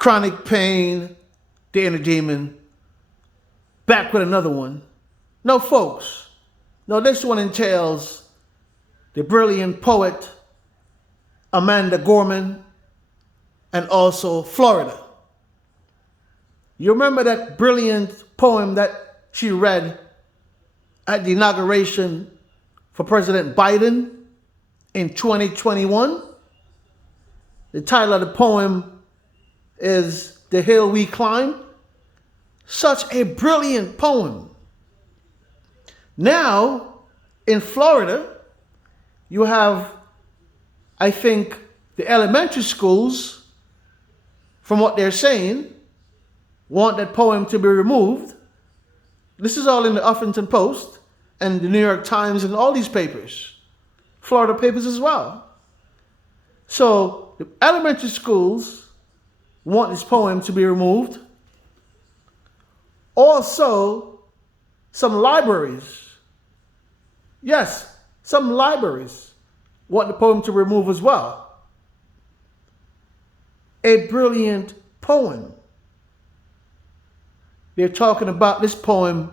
Chronic Pain, the Inner Demon, back with another one. No, folks. No, this one entails the brilliant poet Amanda Gorman and also Florida. You remember that brilliant poem that she read at the inauguration for President Biden in 2021? The title of the poem is The Hill We Climb. Such a brilliant poem. Now, in Florida, you have, I think, the elementary schools, from what they're saying, want that poem to be removed. This is all in the Huffington Post and the New York Times and all these papers, Florida papers as well. So the elementary schools want this poem to be removed. Also, some libraries, yes, some libraries want the poem to be removed as well. A brilliant poem. They're talking about this poem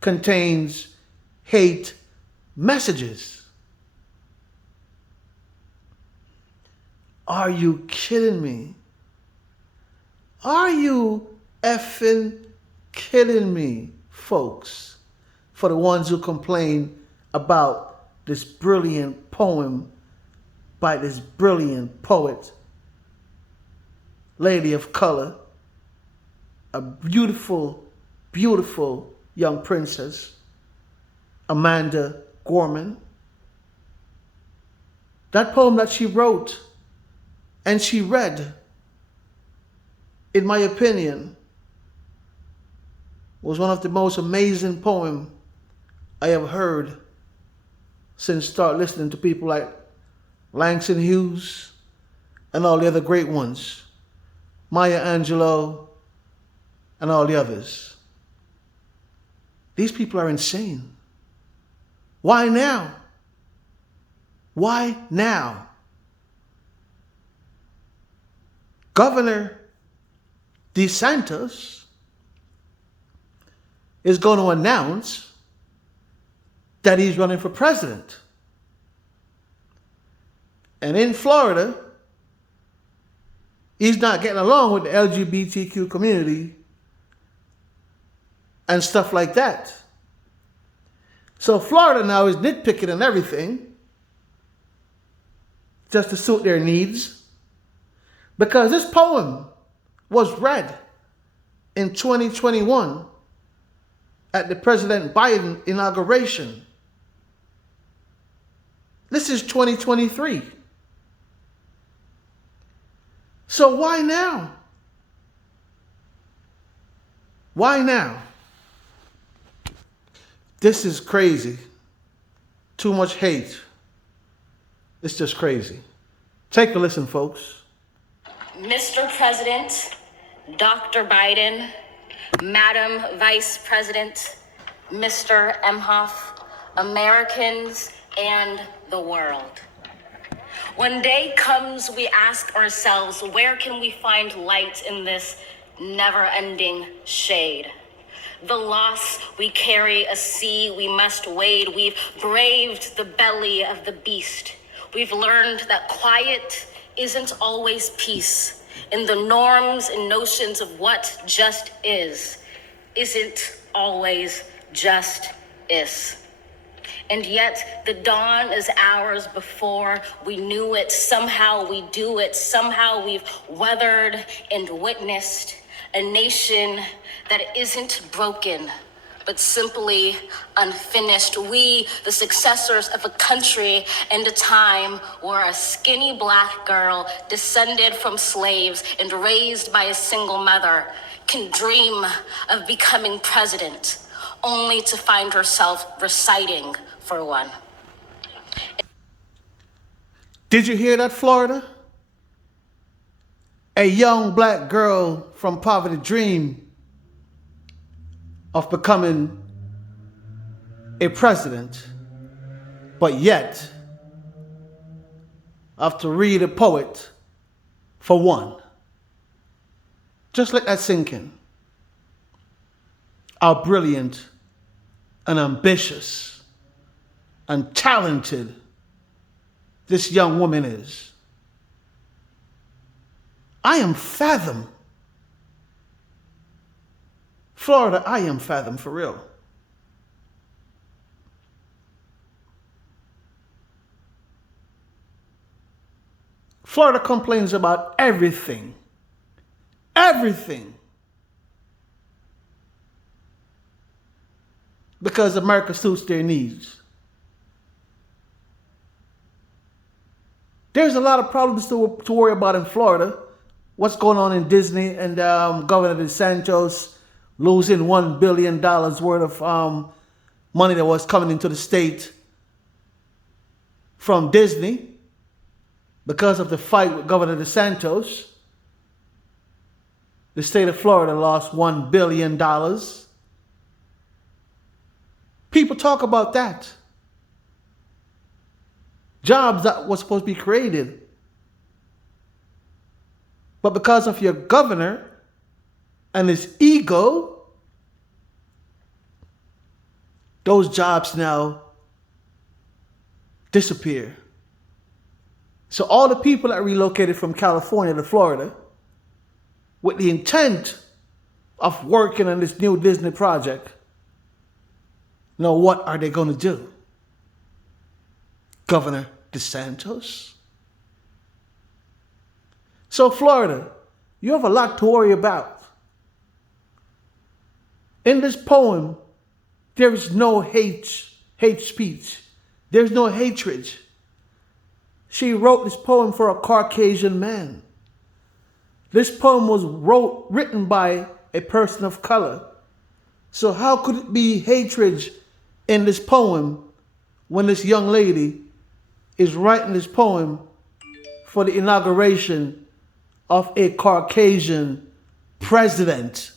contains hate messages. Are you kidding me? Are you effing kidding me, folks? For the ones who complain about this brilliant poem by this brilliant poet, lady of color, a beautiful, beautiful young princess, Amanda Gorman. That poem that she wrote and she read, in my opinion, was one of the most amazing poems I have heard since start listening to people like Langston Hughes and all the other great ones, Maya Angelou and all the others. These people are insane. Why now? Why now? Governor DeSantis is going to announce that he's running for president. And in Florida, he's not getting along with the LGBTQ community and stuff like that. So Florida now is nitpicking and everything just to suit their needs, because this poem was read in 2021 at the President Biden inauguration. This is 2023. So why now? Why now? This is crazy. Too much hate. It's just crazy. Take a listen, folks. Mr. President, Dr. Biden, Madam Vice President, Mr. Emhoff, Americans, and the world. When day comes, we ask ourselves, where can we find light in this never-ending shade? The loss we carry, a sea we must wade. We've braved the belly of the beast. We've learned that quiet isn't always peace. In the norms and notions of what just isn't always just is. And yet the dawn is ours before we knew it. Somehow we do it. Somehow we've weathered and witnessed a nation that isn't broken, but simply unfinished. We, the successors of a country and a time where a skinny black girl descended from slaves and raised by a single mother can dream of becoming president, only to find herself reciting for one. Did you hear that, Florida? A young black girl from poverty dream of becoming a president, but yet have to read a poet for one. Just let that sink in. How brilliant and ambitious and talented this young woman is. I am fathom. Florida, I am fathom for real. Florida complains about everything. Everything. Because America suits their needs. There's a lot of problems to worry about in Florida. What's going on in Disney and Governor DeSantis losing $1 billion worth of money that was coming into the state from Disney because of the fight with Governor DeSantis. The state of Florida lost $1 billion. People talk about that. Jobs that were supposed to be created. But because of your governor and his ego, those jobs now disappear. So all the people that relocated from California to Florida with the intent of working on this new Disney project, now what are they going to do? Governor DeSantis? So Florida, you have a lot to worry about. In this poem, there is no hate speech. There's no hatred. She wrote this poem for a Caucasian man. This poem was written by a person of color. So how could it be hatred in this poem when this young lady is writing this poem for the inauguration of a Caucasian president?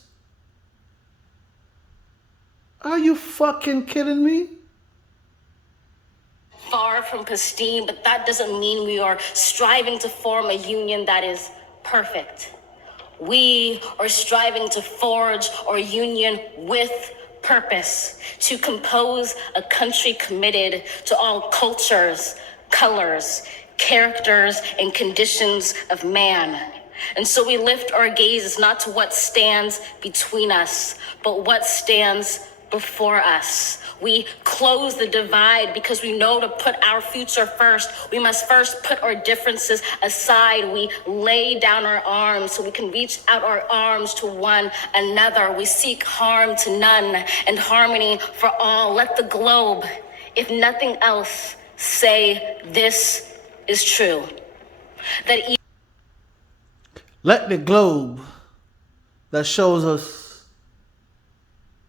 Are you fucking kidding me? Far from pristine, but that doesn't mean we are striving to form a union that is perfect. We are striving to forge our union with purpose, to compose a country committed to all cultures, colors, characters, and conditions of man. And so we lift our gazes not to what stands between us, but what stands before us. We close the divide because we know to put our future first. We must first put our differences aside. We lay down our arms so we can reach out our arms to one another. We seek harm to none and harmony for all. Let the globe, if nothing else, say this is true. That let the globe that shows us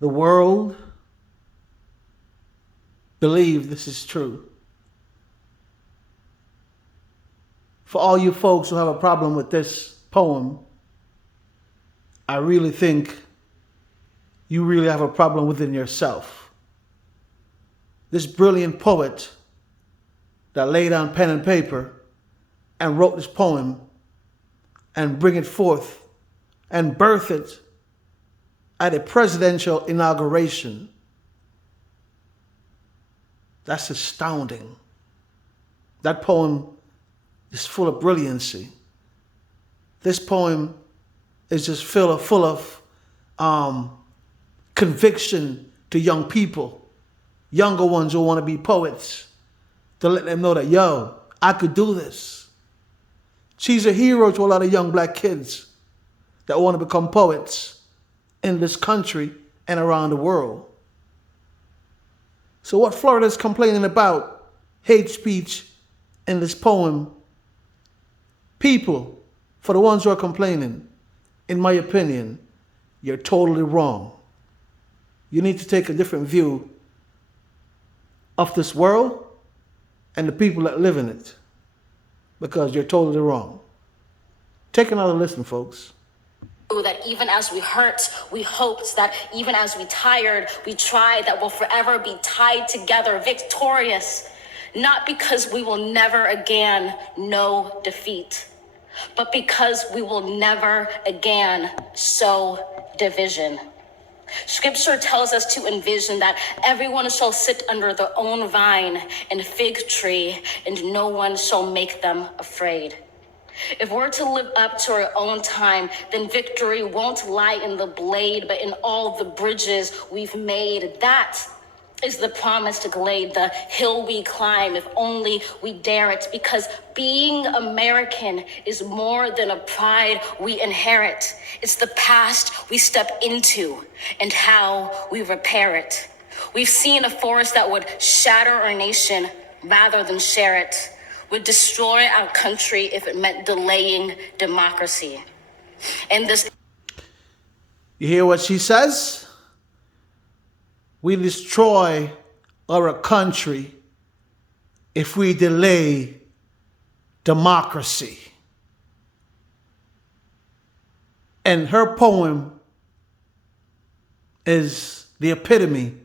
the world believe this is true. For all you folks who have a problem with this poem, I really think you really have a problem within yourself. This brilliant poet that laid down pen and paper and wrote this poem and bring it forth and birth it at a presidential inauguration. That's astounding. That poem is full of brilliancy. This poem is just full of conviction to young people, younger ones who want to be poets, to let them know that, yo, I could do this. She's a hero to a lot of young black kids that want to become poets in this country and around the world. So what Florida is complaining about, hate speech in this poem, people, for the ones who are complaining, in my opinion, you're totally wrong. You need to take a different view of this world and the people that live in it, because you're totally wrong. Take another listen, folks. That even as we hurt, we hoped, that even as we tired, we tried, that we'll forever be tied together, victorious, not because we will never again know defeat, but because we will never again sow division. Scripture tells us to envision that everyone shall sit under their own vine and fig tree, and no one shall make them afraid. If we're to live up to our own time, then victory won't lie in the blade, but in all the bridges we've made. That is the promised glade, the hill we climb, if only we dare it, because being American is more than a pride we inherit. It's the past we step into and how we repair it. We've seen a force that would shatter our nation rather than share it, would destroy our country if it meant delaying democracy. And this... You hear what she says? We destroy our country if we delay democracy. And her poem is the epitome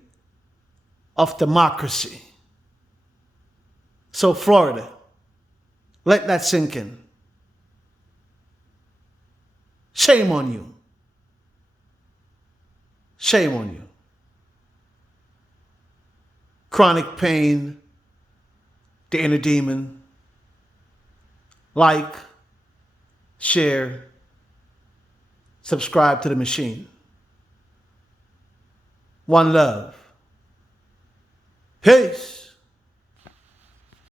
of democracy. So Florida, let that sink in. Shame on you. Shame on you. Chronic pain, the inner demon. Like, share, subscribe to the machine. One love. Peace.